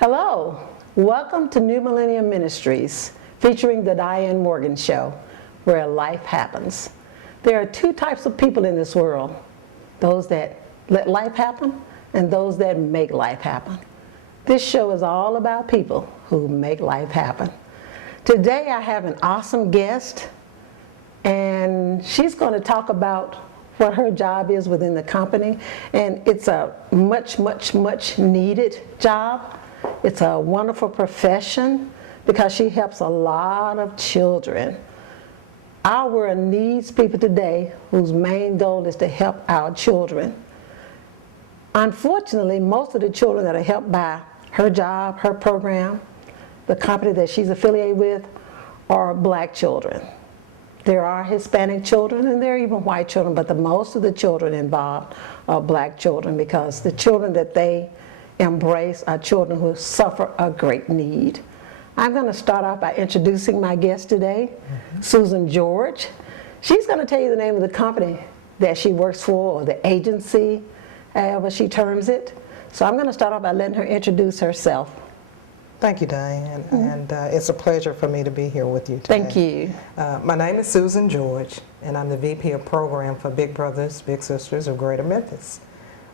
Hello, welcome to New Millennium Ministries, featuring the Diann Morgan Show, where life happens. There are two types of people in this world, those that let life happen and those that make life happen. This show is all about people who make life happen. Today I have an awesome guest, and she's going to talk about what her job is within the company, and it's a much needed job. It's a wonderful profession because she helps a lot of children. Our world needs people today whose main goal is to help our children. Unfortunately, most of the children that are helped by her job, her program, the company that she's affiliated with, are black children. There are Hispanic children and there are even white children, but the most of the children involved are black children because the children that they embrace are children who suffer a great need. I'm going to start off by introducing my guest today, Susan George. She's going to tell you the name of the company that she works for, or the agency, however she terms it. So I'm going to start off by letting her introduce herself. Thank you, Diane, and it's a pleasure for me to be here with you today. Thank you. My name is Susan George, and I'm the VP of Program for Big Brothers, Big Sisters of Greater Memphis.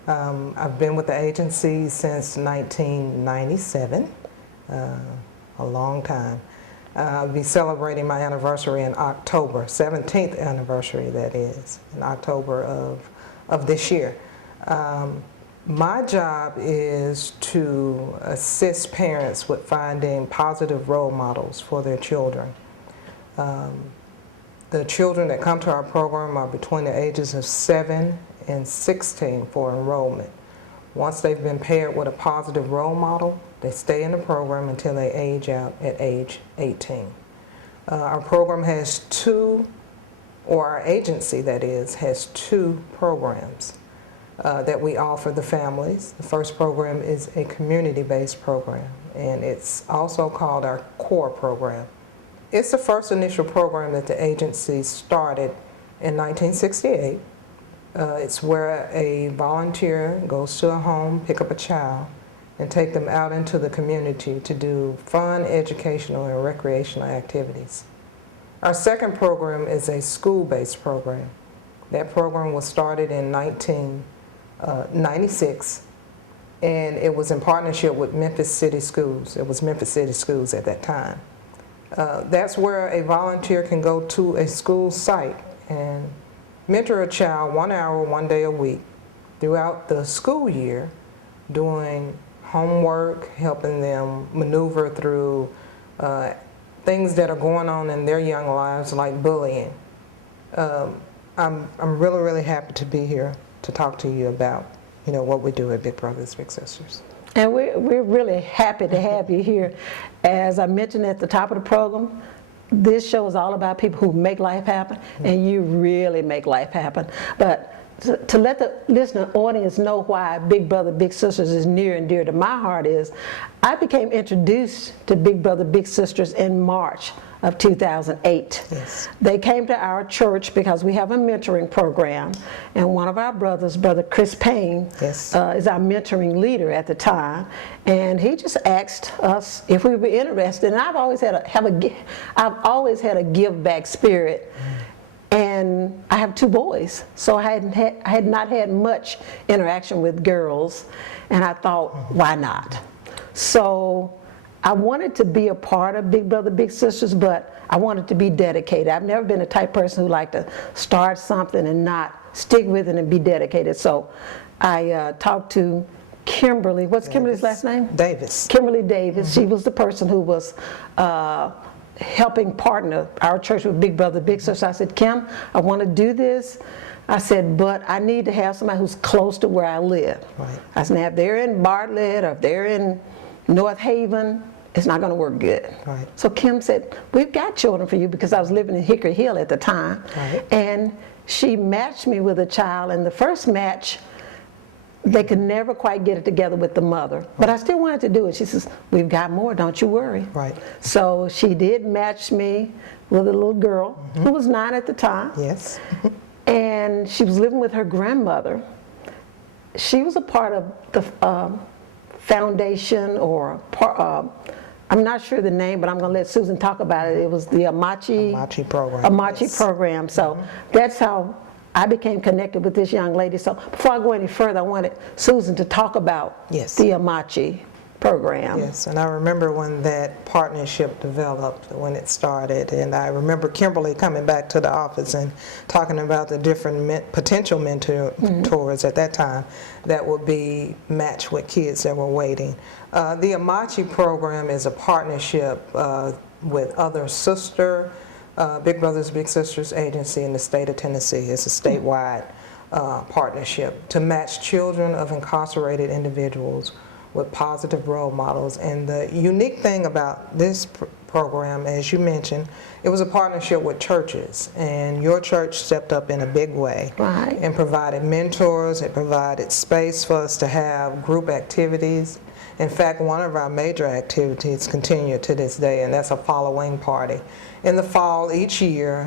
I've been with the agency since 1997, a long time. I'll be celebrating my anniversary in October, 17th anniversary that is, in October of this year. My job is to assist parents with finding positive role models for their children. The children that come to our program are between the ages of 7 and 16 for enrollment. Once they've been paired with a positive role model, they stay in the program until they age out at age 18. Our program has our agency that is, has two programs that we offer the families. The first program is a community-based program, and it's also called our core program. It's the first initial program that the agency started in 1968. It's where a volunteer goes to a home, pick up a child, and take them out into the community to do fun, educational, and recreational activities. Our second program is a school-based program. That program was started in 1996, and it was in partnership with Memphis City Schools. It was Memphis City Schools at that time. That's where a volunteer can go to a school site and mentor a child 1 hour, 1 day a week throughout the school year, doing homework, helping them maneuver through things that are going on in their young lives, like bullying. I'm really happy to be here to talk to you about what we do at Big Brothers Big Sisters. And we're really happy to have you here. As I mentioned at the top of the program, this show is all about people who make life happen, and you really make life happen. But to let the listener audience know why Big Brother Big Sisters is near and dear to my heart is, I became introduced to Big Brother Big Sisters in March of 2008. Yes. They came to our church because we have a mentoring program, and one of our brothers, Brother Chris Payne, yes, is our mentoring leader at the time, and he just asked us if we were interested. And I've always had a give back spirit. And I have two boys, so I had not had much interaction with girls, and I thought, why not? So I wanted to be a part of Big Brother Big Sisters, but I wanted to be dedicated. I've never been a type person who liked to start something and not stick with it and be dedicated. So I talked to Kimberly. What's Kimberly's last name? Davis. Kimberly Davis. She was the person who was helping partner our church with Big Brother Big Sisters. I said, Kim, I want to do this. I said, but I need to have somebody who's close to where I live. Right. I said, now if they're in Bartlett or if they're in North Haven, it's not going to work good. Right. So Kim said, we've got children for you, because I was living in Hickory Hill at the time. Right. And she matched me with a child, and the first match, they could never quite get it together with the mother. But I still wanted to do it. She says, we've got more, don't you worry. Right. So she did match me with a little girl who was 9 at the time. Yes. And she was living with her grandmother. She was a part of the foundation or I'm not sure the name, but I'm going to let Susan talk about it. It was the Ammachi Program. Ammachi Yes. Program. So that's how I became connected with this young lady. So before I go any further, I wanted Susan to talk about Yes. the Ammachi Program. Yes, and I remember when that partnership developed, when it started, and I remember Kimberly coming back to the office and talking about the different potential mentors at that time that would be matched with kids that were waiting. The Ammachi Program is a partnership with other Big Brothers Big Sisters agency in the state of Tennessee. It's a statewide partnership to match children of incarcerated individuals with positive role models. And the unique thing about this program, as you mentioned, it was a partnership with churches, and your church stepped up in a big way. Right. And provided mentors. It provided space for us to have group activities. In fact, one of our major activities continue to this day, and that's a following party. In the fall each year,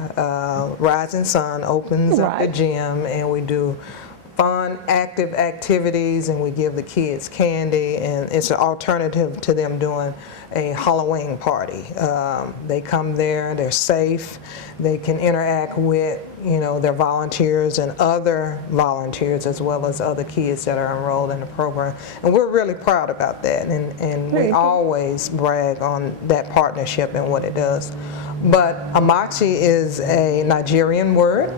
Rising Sun opens up the gym, and we do fun, active activities, and we give the kids candy, and it's an alternative to them doing a Halloween party. They come there, they're safe, they can interact with their volunteers and other volunteers, as well as other kids that are enrolled in the program. And we're really proud about that, and we always brag on that partnership and what it does. But Ammachi is a Nigerian word.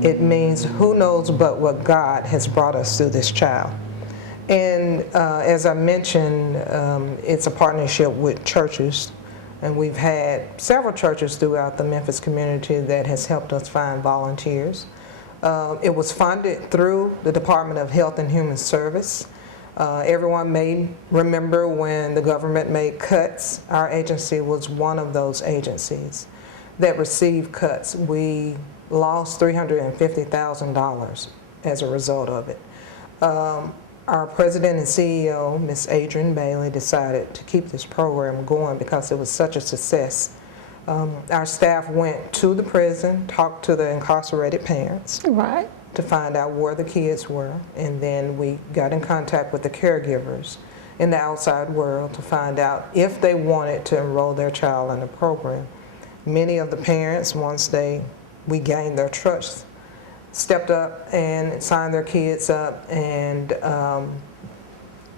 It means who knows but what God has brought us through this child. And as I mentioned, it's a partnership with churches, and we've had several churches throughout the Memphis community that has helped us find volunteers. It was funded through the Department of Health and Human Service. Everyone may remember when the government made cuts. Our agency was one of those agencies that received cuts. We lost $350,000 as a result of it. Our president and CEO, Ms. Adrian Bailey, decided to keep this program going because it was such a success. Our staff went to the prison, talked to the incarcerated parents to find out where the kids were, and then we got in contact with the caregivers in the outside world to find out if they wanted to enroll their child in the program. Many of the parents, once we gained their trust, stepped up and signed their kids up, and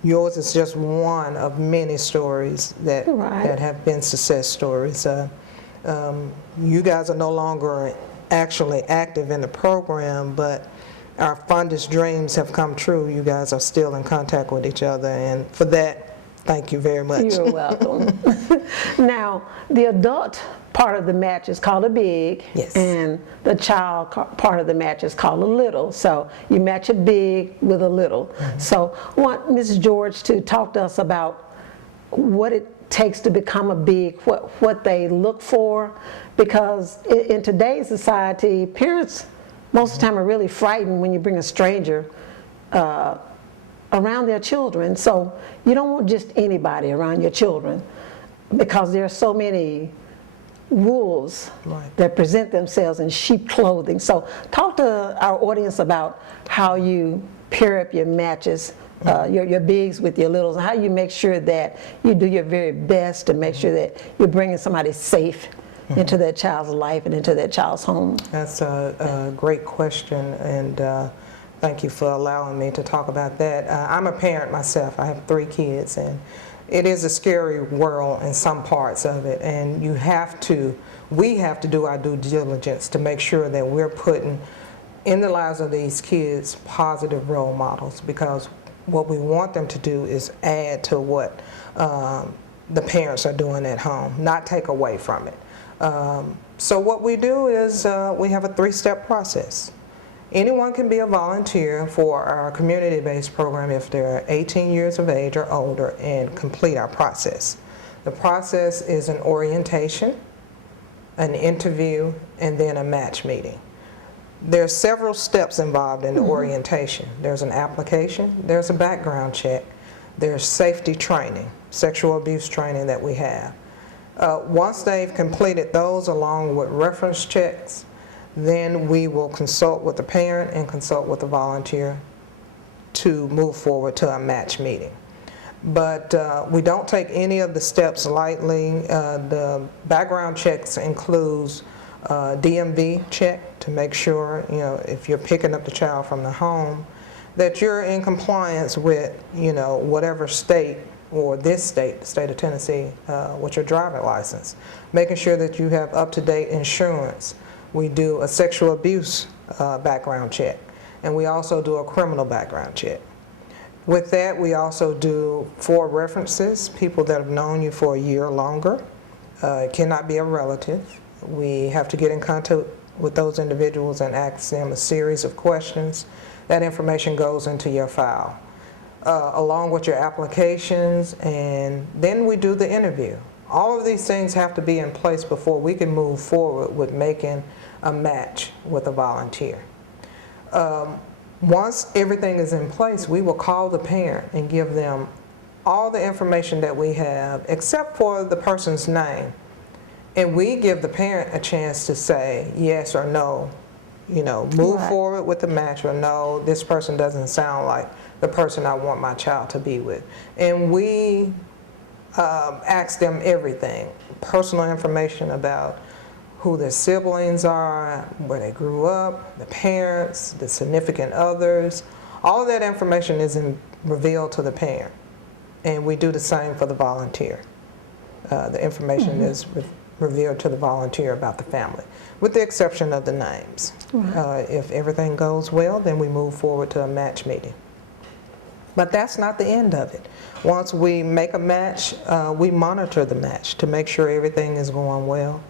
yours is just one of many stories that have been success stories. You guys are no longer actually active in the program, but our fondest dreams have come true. You guys are still in contact with each other, and for that, thank you very much. You're welcome. Now, the adult part of the match is called a big, and the child part of the match is called a little. So you match a big with a little. So I want Mrs. George to talk to us about what it takes to become a big, what they look for, because in today's society, parents most of the time are really frightened when you bring a stranger around their children. So you don't want just anybody around your children, because there are so many wolves that present themselves in sheep clothing. So talk to our audience about how you pair up your matches, your bigs with your littles, and how you make sure that you do your very best to make sure that you're bringing somebody safe into that child's life and into that child's home. That's a great question, and thank you for allowing me to talk about that. I'm a parent myself. I have 3 kids, and it is a scary world in some parts of it, and we have to do our due diligence to make sure that we're putting in the lives of these kids positive role models, because what we want them to do is add to what the parents are doing at home, not take away from it. So what we do is we have a 3-step process. Anyone can be a volunteer for our community-based program if they're 18 years of age or older and complete our process. The process is an orientation, an interview, and then a match meeting. There are several steps involved in the orientation. There's an application, there's a background check, there's safety training, sexual abuse training that we have. Once they've completed those along with reference checks, then we will consult with the parent and consult with the volunteer to move forward to a match meeting. But we don't take any of the steps lightly. The background checks includes DMV check to make sure, if you're picking up the child from the home, that you're in compliance with, whatever state or this state, the state of Tennessee, with your driving license. Making sure that you have up-to-date insurance. We do a sexual abuse background check, and we also do a criminal background check. With that, we also do 4 references, people that have known you for a year or longer. It cannot be a relative. We have to get in contact with those individuals and ask them a series of questions. That information goes into your file, along with your applications, and then we do the interview. All of these things have to be in place before we can move forward with making a match with a volunteer. Once everything is in place, we will call the parent and give them all the information that we have, except for the person's name. And we give the parent a chance to say yes or no, move Right. forward with the match, or no, this person doesn't sound like the person I want my child to be with. And we ask them everything, personal information about who their siblings are, where they grew up, the parents, the significant others. All of that information is revealed to the parent. And we do the same for the volunteer. The information is revealed to the volunteer about the family, with the exception of the names. If everything goes well, then we move forward to a match meeting. But that's not the end of it. Once we make a match, we monitor the match to make sure everything is going well,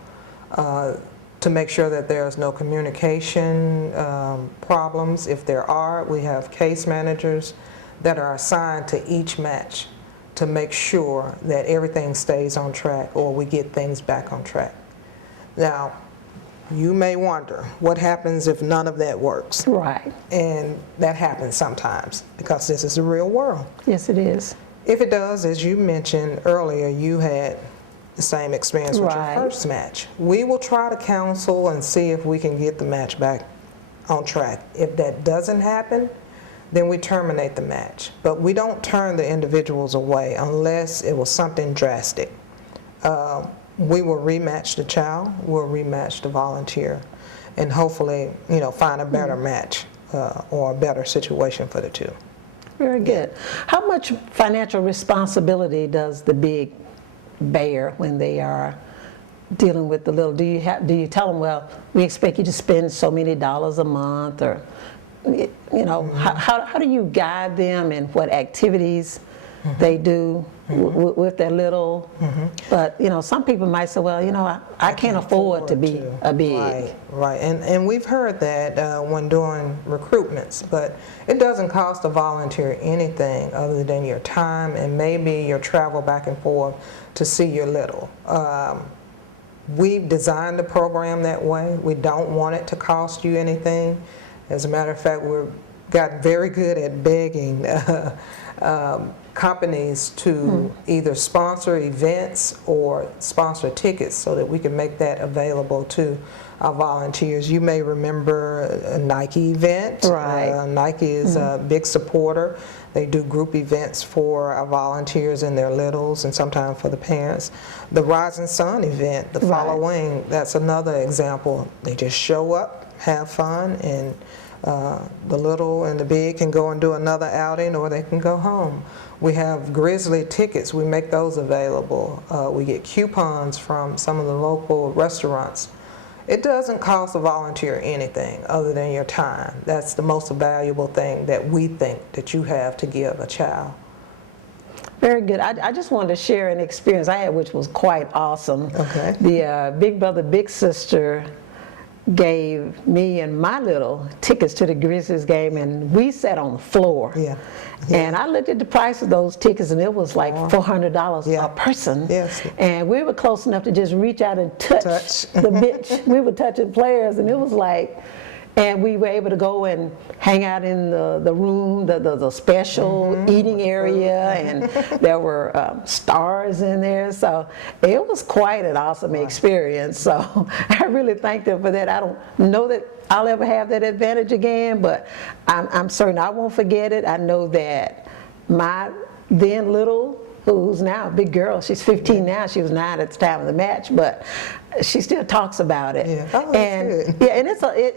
to make sure that there's no communication problems. If there are, we have case managers that are assigned to each match to make sure that everything stays on track or we get things back on track. Now, you may wonder, what happens if none of that works? Right. And that happens sometimes, because this is the real world. Yes, it is. If it does, as you mentioned earlier, you had the same experience with Right. your first match. We will try to counsel and see if we can get the match back on track. If that doesn't happen, then we terminate the match. But we don't turn the individuals away unless it was something drastic. We will rematch the child, we'll rematch the volunteer, and hopefully, find a better match or a better situation for the two. Very good. How much financial responsibility does the big bear when they are dealing with the little? Do you tell them, well, we expect you to spend so many dollars a month, or how do you guide them in what activities they do with their little? But some people might say, well, I can't afford to be a big. Right. And we've heard that when doing recruitments, but it doesn't cost a volunteer anything other than your time and maybe your travel back and forth to see your little. We've designed the program that way. We don't want it to cost you anything. As a matter of fact, we've gotten very good at begging companies to either sponsor events or sponsor tickets so that we can make that available to our volunteers. You may remember a Nike event. Right. Nike is a big supporter. They do group events for our volunteers and their littles, and sometimes for the parents. The Rising Sun event, the following, that's another example. They just show up, have fun, and the little and the big can go and do another outing, or they can go home. We have Grizzly tickets. We make those available. We get coupons from some of the local restaurants. It doesn't cost a volunteer anything other than your time. That's the most valuable thing that we think that you have to give a child. Very good. I just wanted to share an experience I had, which was quite awesome. Okay. The big brother, big sister gave me and my little tickets to the Grizzlies game, and we sat on the floor. Yeah. And I looked at the price of those tickets, and it was like $400 a person. Yes. And we were close enough to just reach out and touch the bench. We were touching players, and it was like, and we were able to go and hang out in the room, the special eating area, and there were stars in there. So it was quite an awesome experience. So I really thank them for that. I don't know that I'll ever have that advantage again, but I'm certain I won't forget it. I know that my then little, who's now a big girl. She's 15 now. She was 9 at the time of the match, but she still talks about it. Yeah. Oh, that's and good. yeah, and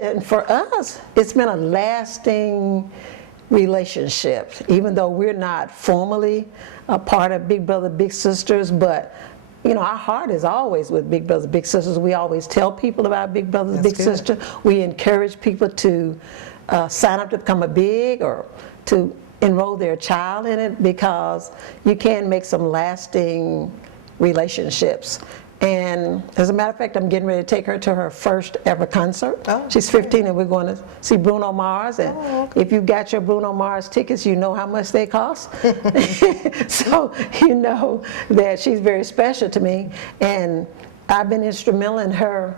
and for us, it's been a lasting relationship. Even though we're not formally a part of Big Brother Big Sisters, but you know, our heart is always with Big Brothers Big Sisters. We always tell people about Big Brothers Big Sisters. We encourage people to sign up to become a big or to enroll their child in it, because you can make some lasting relationships. And as a matter of fact, I'm getting ready to take her to her first ever concert. Oh, she's 15 and we're going to see Bruno Mars. And if you got your Bruno Mars tickets, you know how much they cost. So you know that she's very special to me. And I've been instrumental in her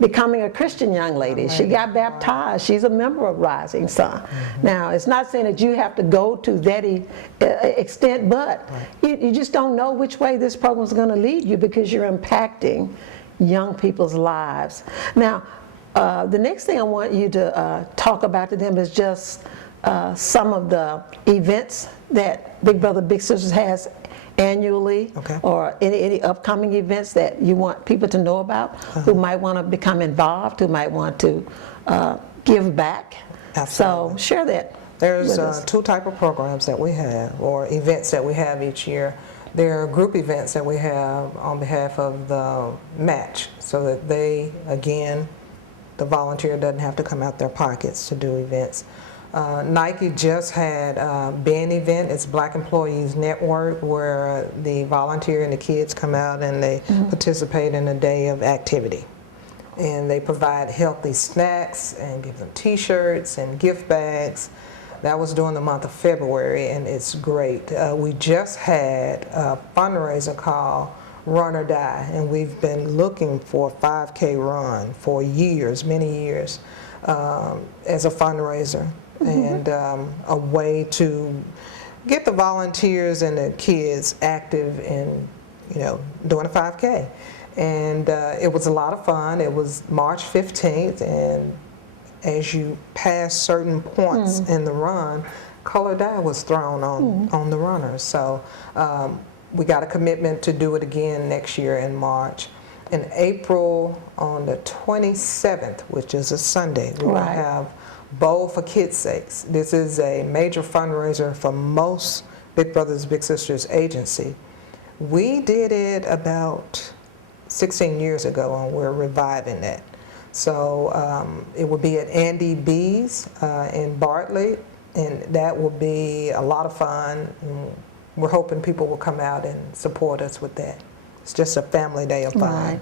becoming a Christian young lady. She got baptized. She's a member of Rising Sun. Now, it's not saying that you have to go to that extent, but you just don't know which way this program is going to lead you, because you're impacting young people's lives. Now, the next thing I want you to talk about to them is just some of the events that Big Brother Big Sisters has annually, or any upcoming events that you want people to know about, who might want to become involved, who might want to give back. Absolutely. So share that. There's two type of programs that we have, or events that we have each year. There are group events that we have on behalf of the match, so that they, again, the volunteer doesn't have to come out their pockets to do events. Nike just had a BEN event. It's Black Employees Network, where the volunteer and the kids come out and they participate in a day of activity. And they provide healthy snacks and give them t-shirts and gift bags. That was during the month of February, and it's great. We just had a fundraiser called Run or Die, and we've been looking for a 5K run for years, many years, as a fundraiser. And a way to get the volunteers and the kids active in, you know, doing a 5K. And it was a lot of fun. It was March 15th, and as you pass certain points in the run, color dye was thrown on the runners. So we got a commitment to do it again next year in March. In April, on the 27th, which is a Sunday, we will have Bowl for Kids' Sakes. This is a major fundraiser for most Big Brothers Big Sisters agency. We did it about 16 years ago, and we're reviving that. So it will be at Andy B's in Bartlett, and that will be a lot of fun. And we're hoping people will come out and support us with that. It's just a family day of fun.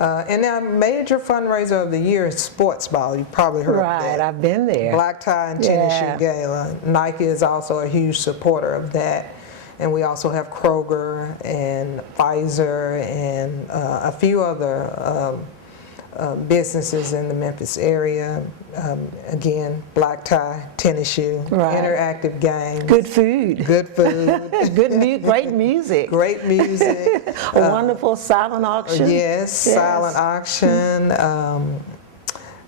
And our major fundraiser of the year is sports ball. You've probably heard of that. I've been there. Black tie and tennis shoe gala. Nike is also a huge supporter of that. And we also have Kroger and Pfizer and a few other businesses in the Memphis area. Again, black tie, tennis shoe, interactive games. Good food. Good food. Great music. Great music. A wonderful silent auction. Yes, silent auction.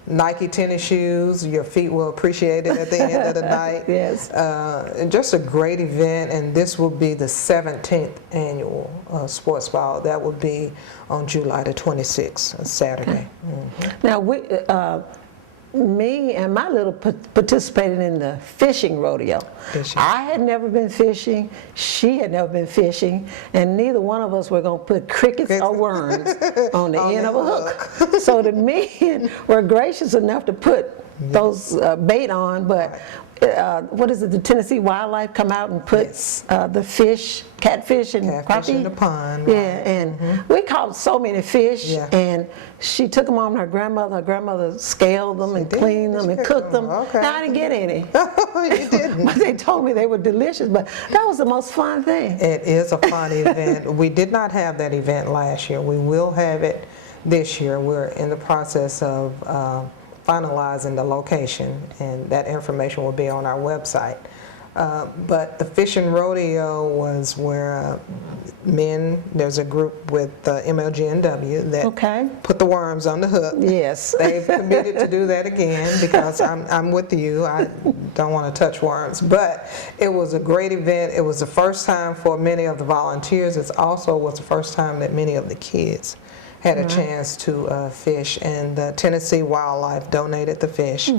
Nike tennis shoes, your feet will appreciate it at the end of the night. And just a great event, and this will be the 17th annual sports ball. That will be on July the 26th, a Saturday. Now, me and my little participated in the fishing rodeo. I had never been fishing, she had never been fishing, and neither one of us were going to put crickets or worms on the end of a hook. So the men were gracious enough to put those bait on, but what is it, the Tennessee Wildlife come out and put the fish, catfish and crappie in the pond. And we caught so many fish, and she took them on her grandmother. Her grandmother scaled them and cleaned them and cooked them. Now, I didn't get any. You didn't. But they told me they were delicious, but that was the most fun thing. It is a fun event. We did not have that event last year. We will have it this year. We're in the process of finalizing the location, and that information will be on our website. But the fishing rodeo was where there's a group with MLGNW that Okay. put the worms on the hook. Yes. They've committed to do that again because I'm with you. I don't want to touch worms. But it was a great event. It was the first time for many of the volunteers. It also was the first time that many of the kids had a chance to fish. And Tennessee Wildlife donated the fish.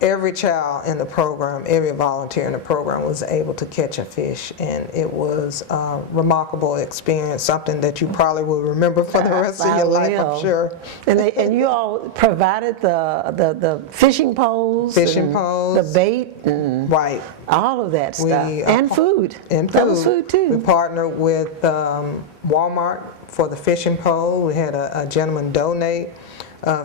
Every child in the program, every volunteer in the program was able to catch a fish, and it was a remarkable experience, something that you probably will remember for the rest of your life, I'm sure. And you all provided the fishing poles, the bait, and right, all of that stuff, and food. And that was food too. We partnered with Walmart for the fishing pole. We had a gentleman donate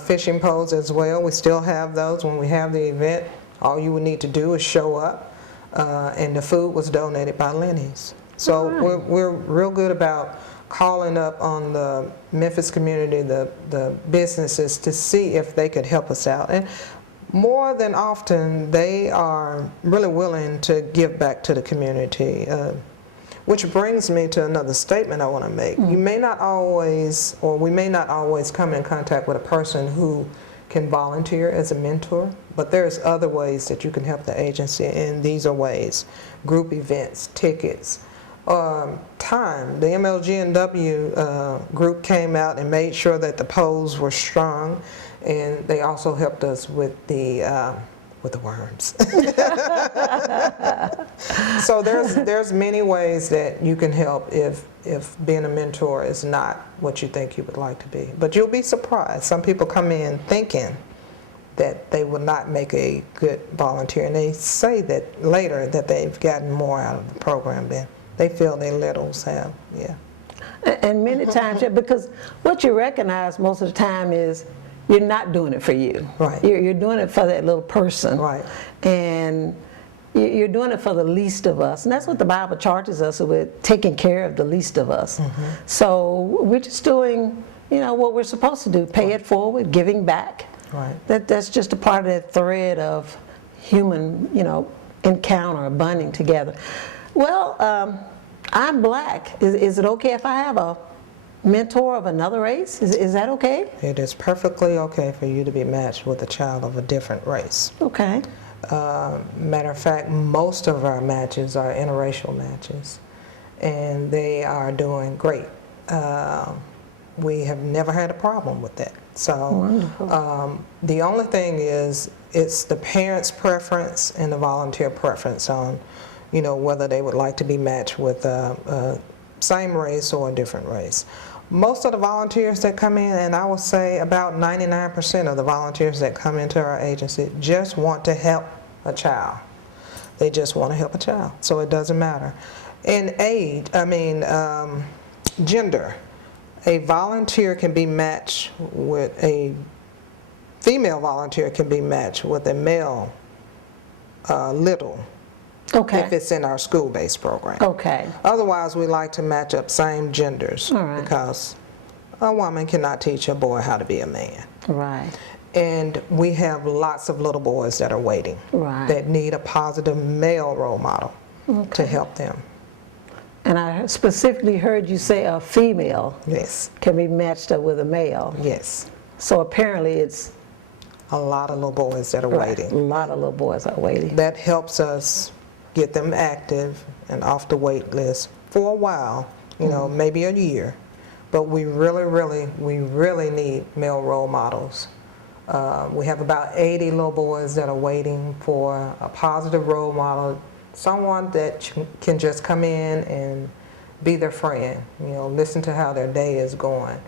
fishing poles as well. We still have those. When we have the event, all you would need to do is show up, and the food was donated by Lenny's. So we're real good about calling up on the Memphis community, the businesses, to see if they could help us out. And more than often, they are really willing to give back to the community. Which brings me to another statement I want to make. You may not always, or we may not always come in contact with a person who can volunteer as a mentor, but there's other ways that you can help the agency, and these are ways: group events, tickets, time. The MLGNW group came out and made sure that the poles were strong, and they also helped us with the worms. So there's many ways that you can help if being a mentor is not what you think you would like to be. But you'll be surprised. Some people come in thinking that they will not make a good volunteer, and they say that later that they've gotten more out of the program than they feel their littles have. Yeah. And many times, because what you recognize most of the time is you're not doing it for you. Right. You're doing it for that little person. Right. And you're doing it for the least of us. And that's what the Bible charges us with, taking care of the least of us. So we're just doing, what we're supposed to do, pay it forward, giving back. Right. That's just a part of that thread of human, encounter, bonding together. Well, I'm black. Is it okay if I have a mentor of another race? Is that okay? It is perfectly okay for you to be matched with a child of a different race. Okay. Matter of fact, most of our matches are interracial matches, and they are doing great. We have never had a problem with that. So the only thing is, it's the parents' preference and the volunteer preference on, whether they would like to be matched with same race or a different race. Most of the volunteers that come in, and I would say about 99% of the volunteers that come into our agency, just want to help a child. They just want to help a child, so it doesn't matter. In gender, a volunteer can be matched with a female volunteer can be matched with a male little. Okay. If it's in our school-based program. Okay. Otherwise, we like to match up same genders. All right. Because a woman cannot teach a boy how to be a man. Right. And we have lots of little boys that are waiting, that need a positive male role model to help them. And I specifically heard you say a female can be matched up with a male. Yes. So apparently it's a lot of little boys that are waiting. A lot of little boys are waiting. That helps us get them active and off the wait list for a while, maybe a year. But we really need male role models. We have about 80 little boys that are waiting for a positive role model, someone that can just come in and be their friend, listen to how their day is going,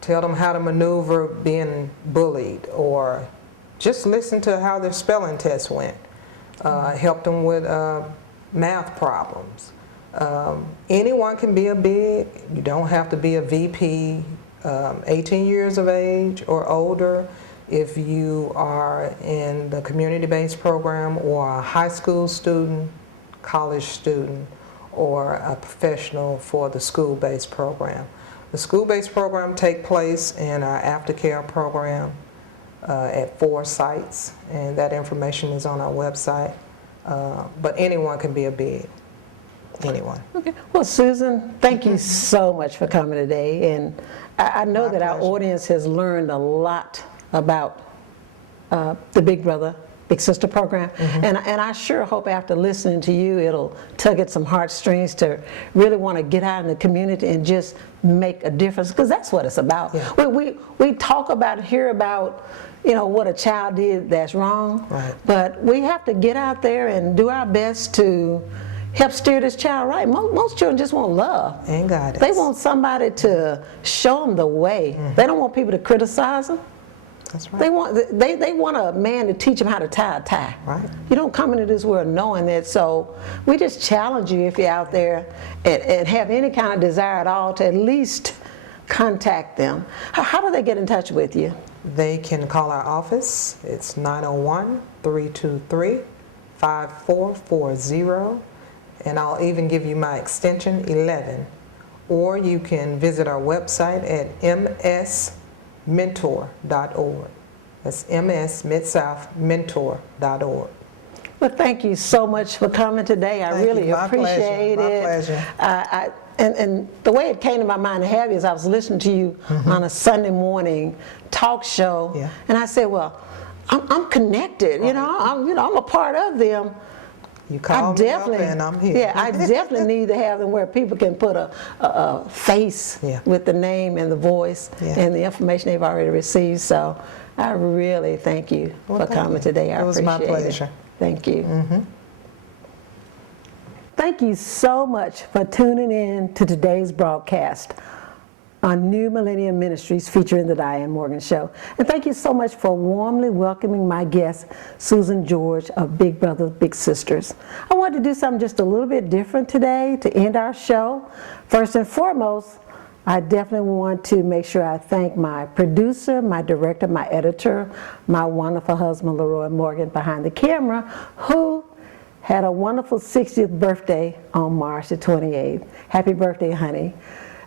tell them how to maneuver being bullied, or just listen to how their spelling test went. Help them with math problems. Anyone can be a big. You don't have to be a VP, 18 years of age or older. If you are in the community-based program, or a high school student, college student, or a professional for the school-based program. The school-based program takes place in our aftercare program at 4 sites, and that information is on our website. But anyone can be a bid. Anyone. Okay. Well, Susan, thank you so much for coming today. And I know that our audience has learned a lot about the Big Brother, Big Sister program. And I sure hope after listening to you, it'll tug at some heartstrings to really want to get out in the community and just make a difference, because that's what it's about. Yeah. We talk about, hear about, you know, what a child did that's wrong, Right. but we have to get out there and do our best to help steer this child right. Most children just want love. And guidance. They want somebody to show them the way. They don't want people to criticize them. That's right. They want a man to teach them how to tie a tie. Right. You don't come into this world knowing that, so we just challenge you, if you're out there and have any kind of desire at all, to at least contact them. How do they get in touch with you? They can call our office. It's 901-323-5440, and I'll even give you my extension 11. Or you can visit our website at msmentor.org. That's msmidsouthmentor.org. Well, thank you so much for coming today. I really appreciate it. My pleasure. And the way it came to my mind to have you is I was listening to you on a Sunday morning talk show, and I said, well, I'm connected. Right. I'm a part of them. You call me up and I'm here. Yeah, I definitely need to have them where people can put a face with the name and the voice and the information they've already received. So I really thank you for coming today. I appreciate it. It was my pleasure. Thank you. Thank you so much for tuning in to today's broadcast on New Millennium Ministries featuring the Diann Morgan Show. And thank you so much for warmly welcoming my guest, Susan George of Big Brothers Big Sisters. I wanted to do something just a little bit different today to end our show. First and foremost, I definitely want to make sure I thank my producer, my director, my editor, my wonderful husband, Leroy Morgan, behind the camera, who had a wonderful 60th birthday on March the 28th. Happy birthday, honey.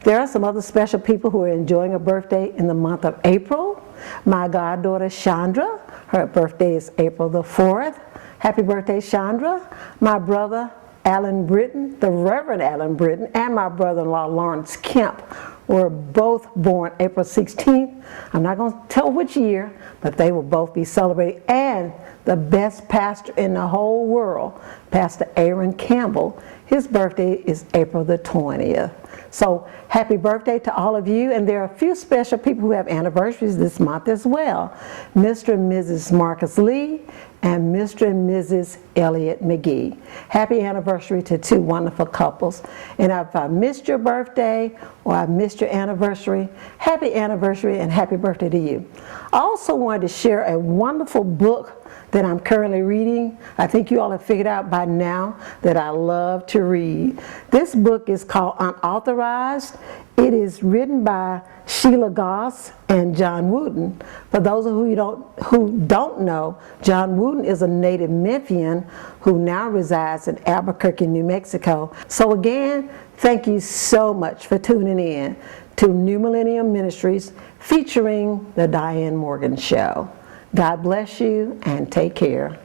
There are some other special people who are enjoying a birthday in the month of April. My goddaughter, Chandra, her birthday is April the 4th. Happy birthday, Chandra. My brother, Alan Britton, the Reverend Alan Britton, and my brother-in-law, Lawrence Kemp, were both born April 16th. I'm not going to tell which year, but they will both be celebrating. And the best pastor in the whole world, Pastor Aaron Campbell, his birthday is April the 20th. So happy birthday to all of you. And there are a few special people who have anniversaries this month as well. Mr. and Mrs. Marcus Lee and Mr. and Mrs. Elliott McGee. Happy anniversary to two wonderful couples. And if I missed your birthday or I missed your anniversary, happy anniversary and happy birthday to you. I also wanted to share a wonderful book that I'm currently reading. I think you all have figured out by now that I love to read. This book is called Unauthorized. It is written by Sheila Goss and John Wooten. For those of you who don't know, John Wooten is a native Memphian who now resides in Albuquerque, New Mexico. So again, thank you so much for tuning in to New Millennium Ministries featuring the Diann Morgan Show. God bless you and take care.